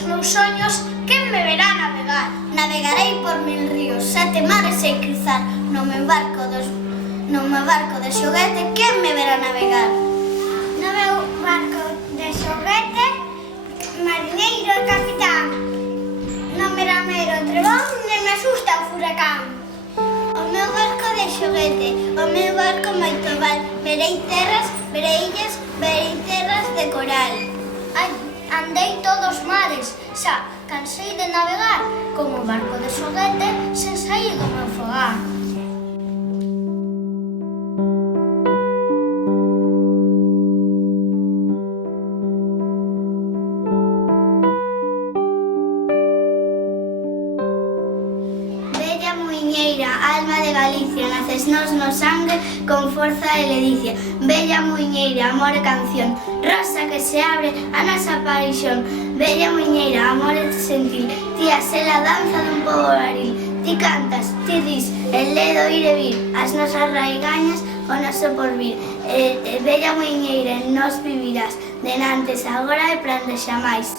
os meus soños, quen me verá navegar? Navegarei por 1000 ríos, 7 mares e cruzar. No meu barco de xoguete, quen me verá navegar? No meu barco de xoguete, marineiro e capitán. Non me rameiro o trebón, nem me asusta o furacán. O meu barco de xoguete, o meu barco moito val. Verei terras, verei illas, verei terras de coral. Ai, andei todos os mares, xa cansei de navegar como barco de xoguete sen sair do meu fogar. Bella muiñeira, alma de Galicia, naces nos no sangue con forza e ledicia. Bella muiñeira, amor e canción, rosa que se abre a nosa paixón. Bella muiñeira, amor e sentir, ti a la danza dun pobo baril. Ti cantas, ti dis, el ledo ir e vir, as nosas raigañas, o noso porvir. Bella muiñeira, en nós vivirás, denantes, agora e plan de xamais.